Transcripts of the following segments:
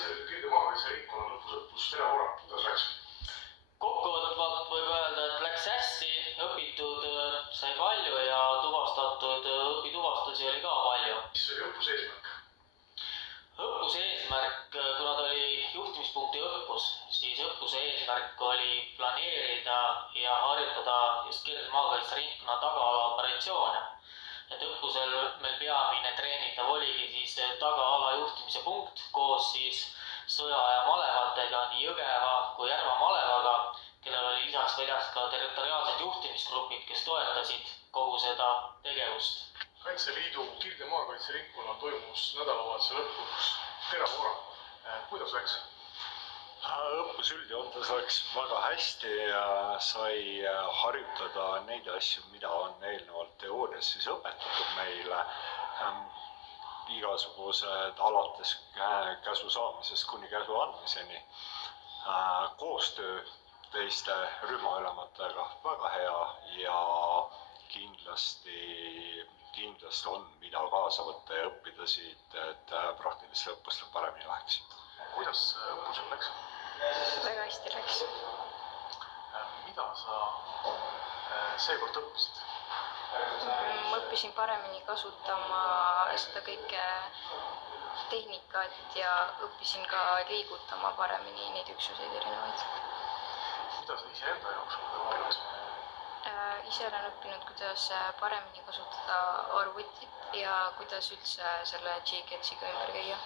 Kaitse maakaitseringkonna lõpus õppus Teraora, kuidas läks? Kokkuvõtvalt võib öelda, et läks hästi, õpitud sai palju ja tuvastatud õpituvastusi oli ka palju. Mis oli õppuse eesmärk? Õppuse eesmärk, kuna ta oli juhtimispunkti õppus, siis õppuse eesmärk oli planeerida ja harjutada just kerge maakaitseringkonna tagaala operatsioone. Et õppusel meil peamine treenitav oligi siis tagaala juhtimise punkt koos siis sõjaaja malevatega, nii Jõgeva kui Järva malevaga, kellel oli lisaks väljas ka territoriaalsed juhtimisgrupid, kes toetasid kogu seda tegevust. Kaitseliidu Kirde maakaitseringkonnal toimus nädalavahetuse lõpus Teraora. Kuidas läks? Õppus üldjoontes läks väga hästi ja sai harjutada neid asju, mida on eelnevalt teoorias siis õpetatud meile. Igasugused alates käsu saamisest kuni käsu andmiseni. Koostöö teiste rühmaülematega väga hea ja kindlasti on mida kaasa võtta ja õppida siit, et praktilistel õppustel paremini läheks. Kuidas õppusel läks? Väga hästi läks. Mida sa seekord õppisid? Ma õppisin paremini kasutama seda kõike tehnikat ja õppisin ka liigutama paremini neid üksuseid erinevaid. Mida sa ise enda jaoks õppinud? Ise olen õppinud, kuidas paremini kasutada arvutit ja kuidas üldse selle G-Ketsiga ümber käia.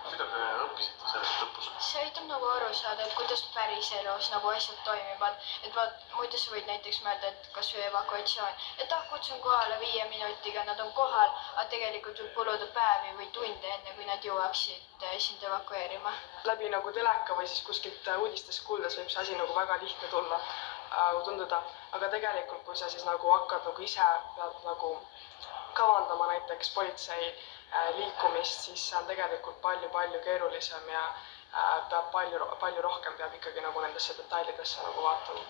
Mida te õppisite sellest õppusel? See aitab nagu aru saada, et kuidas päris elus nagu asjad toimivad. Et muidu sa võid näiteks mõelda, et kas või evakuatsioon. Et kutsun kohale 5 minutiga, nad on kohal, aga tegelikult võib kuluda päevi või tunde enne, kui nad jõuaksid sind evakueerima. Läbi nagu teleka või siis kuskilt uudistest kuuldes võib see asi nagu väga lihtne tunduda. Aga tegelikult, kui sa siis nagu hakkad nagu ise pead nagu kavandama näiteks politsei liikumist, siis see on tegelikult palju keerulisem ja palju rohkem peab ikkagi nagu nendesse detailidesse nagu vaatama.